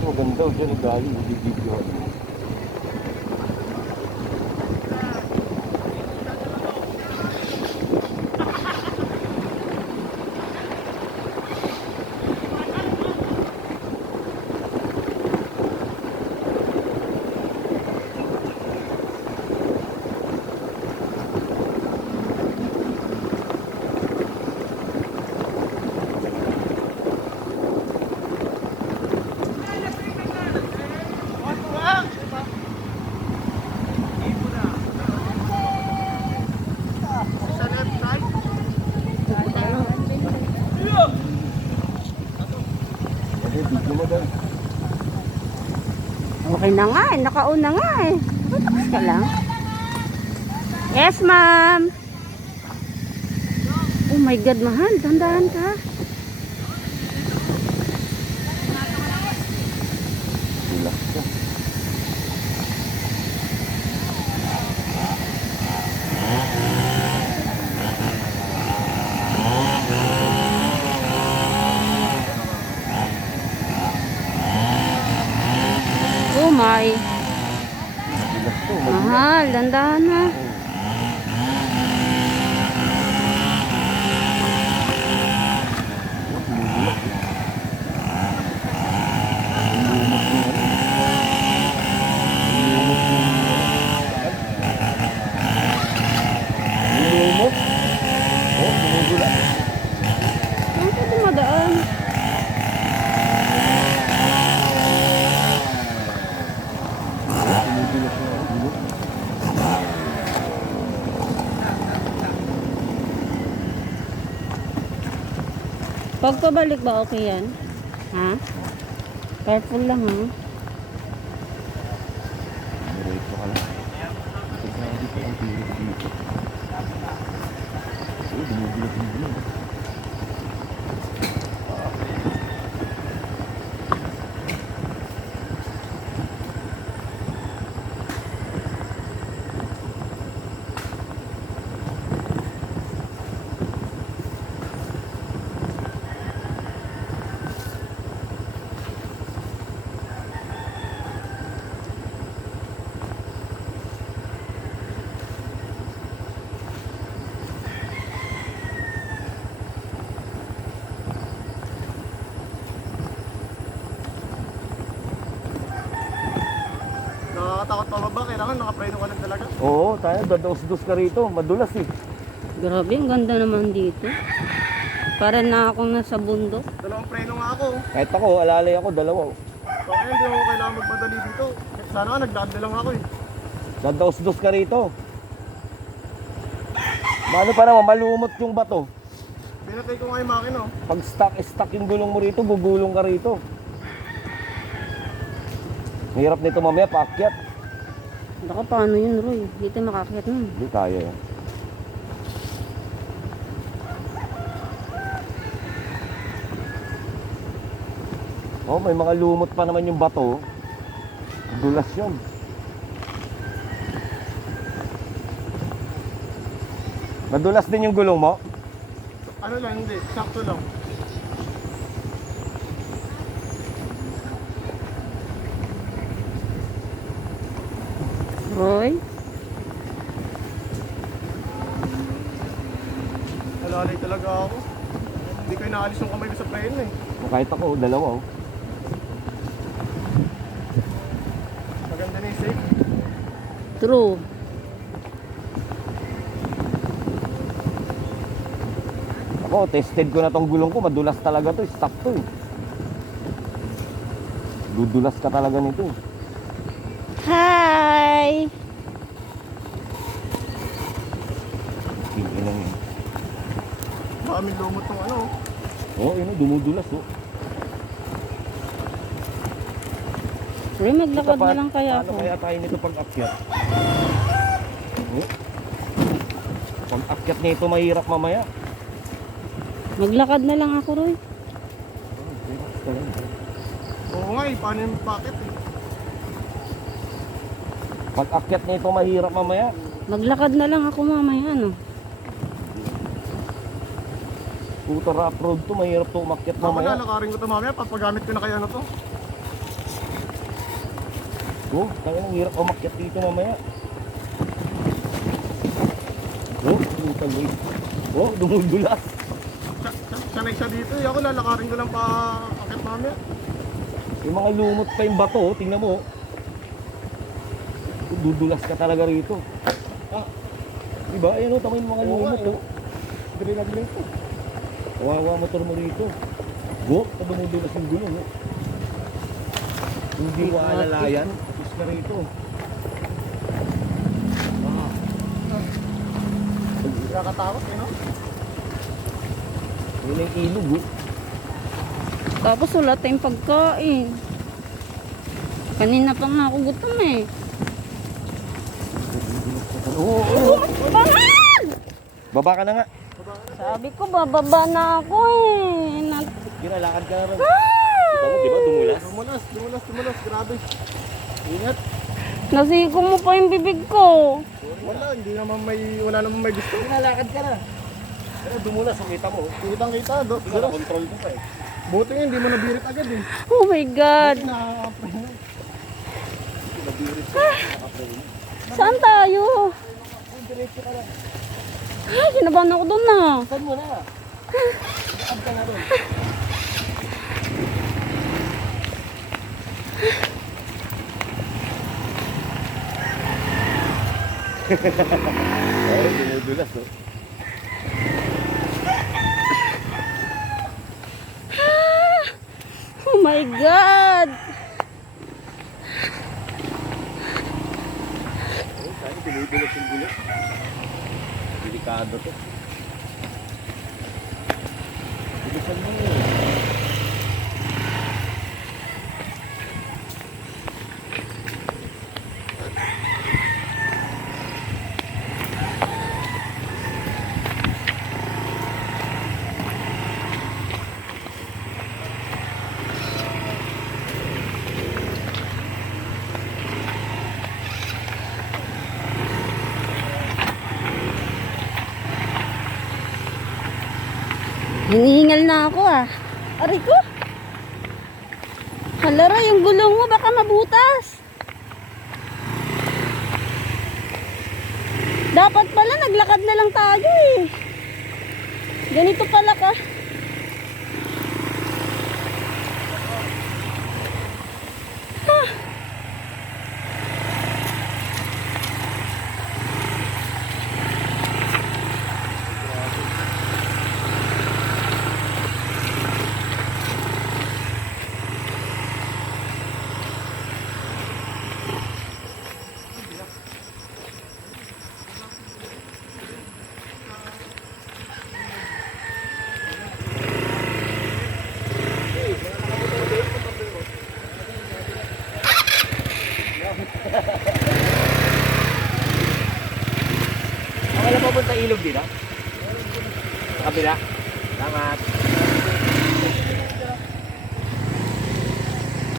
Maganda dyan ang galing, video. Okay na nga eh, nakauna nga eh. Takas ka lang. Yes, ma'am. Oh my God, mahal. Dandahan ka. Relax ka. Oh my. Relax ka. Mahal, dandahan na. Saan ka dumadaan? Pag pabalik ba okay yan? Ha? Careful lang ha. Diretso ka lang. Sasabi ko ang tiro dito. Oh, bumubulat yung bulan. Nakakatakot pa ba? Kailangan nakapreno ka lang talaga. Oo, tayo dadaos-dos ka rito. Madulas eh. Grabe, ang ganda naman dito. Para na akong nasa bundok. Dalawang preno nga ako. Kahit ako, alalay ako, dalawa. So kaya hindi ako kailangan magmadali dito. Sana nga nagdaan na lang ako eh. Dadaos-dos ka rito. Mano pa naman, malumot yung bato. Pinatay ko nga yung makina oh. Pag stuck yung gulong mo rito, gugulong ka rito. Hirap nito mamaya, paakyat. Baka paano yun, Roy? Dito makakit na. Hindi kaya yan. Oh, may mga lumot pa naman yung bato. Dulas yun. Madulas din yung gulong mo? Ano lang, hindi. Sakto lang. Roy? Nalalay talaga ako. Hindi ko inaalis yung kamay ko sa preno eh. Kahit ako, dalawa oh. Maganda na yung safe. True. Ako, tested ko na tong gulong ko. Madulas talaga to. Stock to eh. Dudulas ka talaga nito eh. Hi! Tingin lang yun. Maraming lumot ng ano. Oo, yun o, dumudulas oh. Pre, maglakad na lang kaya Paano ako. kaya tayo nito pag akyat? Oh? Pag akyat nito mahirap mamaya. Maglakad na lang ako, Roy. Oo nga eh, paano yung bakit eh. Pag akyat nito mahirap mamaya. Maglakad na lang ako mamaya, no? Scooter off-road to, mahirap to umakyat Ako mamaya. lalakarin ko ito mamaya, papagamit ko na kaya ano to. Oh, kaya ang hirap umakyat dito mamaya. Oh, putang wait. Oh, dumudulas. Sanay siya dito eh, ako lalakarin ko lang pa akit mamaya. Yung mga lumot pa yung bato, oh, tingnan mo. Oh. Dudulas ka talaga rito. Ah, diba? Ayan o, tama yung mga lumot oh. Dire na dire ito. Kawawa motor mo rito. Go, dumudulas yung gulong oh. Hindi ko alalayan. Tapos ka rito. Ah. Nakakatakot eh no? Yun yung ilog oh. Tapos wala tayong pagkain. Kanina pa nga ako gutom eh. Oo, oo. Pangal! Baba ka na nga. Sabi ko, bababa na ako eh. Ginalakad ka na rin. Ah! Ito mo, di ba dumulas? Dumulas, grabe. Ingat. Nasigo mo pa yung bibig ko. Wala naman may gusto. Ginalakad ka na. Pero dumulas, kita mo. Kitang-kita, Hindi ka na-control ko pa eh. buti nga, hindi mo nabirit agad eh. Oh my God. Nakaka-pray na. Saan tayo? Diretso ka na. Ay, kinabahan ako doon na. Saan mo na? Lakad ka na rin. Ay, dumudulas oh. Oh my God. Oh, saan dumudulas yung gulo? Delikado to. Bilisan mo eh. Hinihingal na ako ah. Aray ko. Halara, yung gulong mo baka mabutas. Dapat pala naglakad na lang tayo eh. Ganito pala ka. Okay na papunta ilog din ha? Sa kabila? Salamat.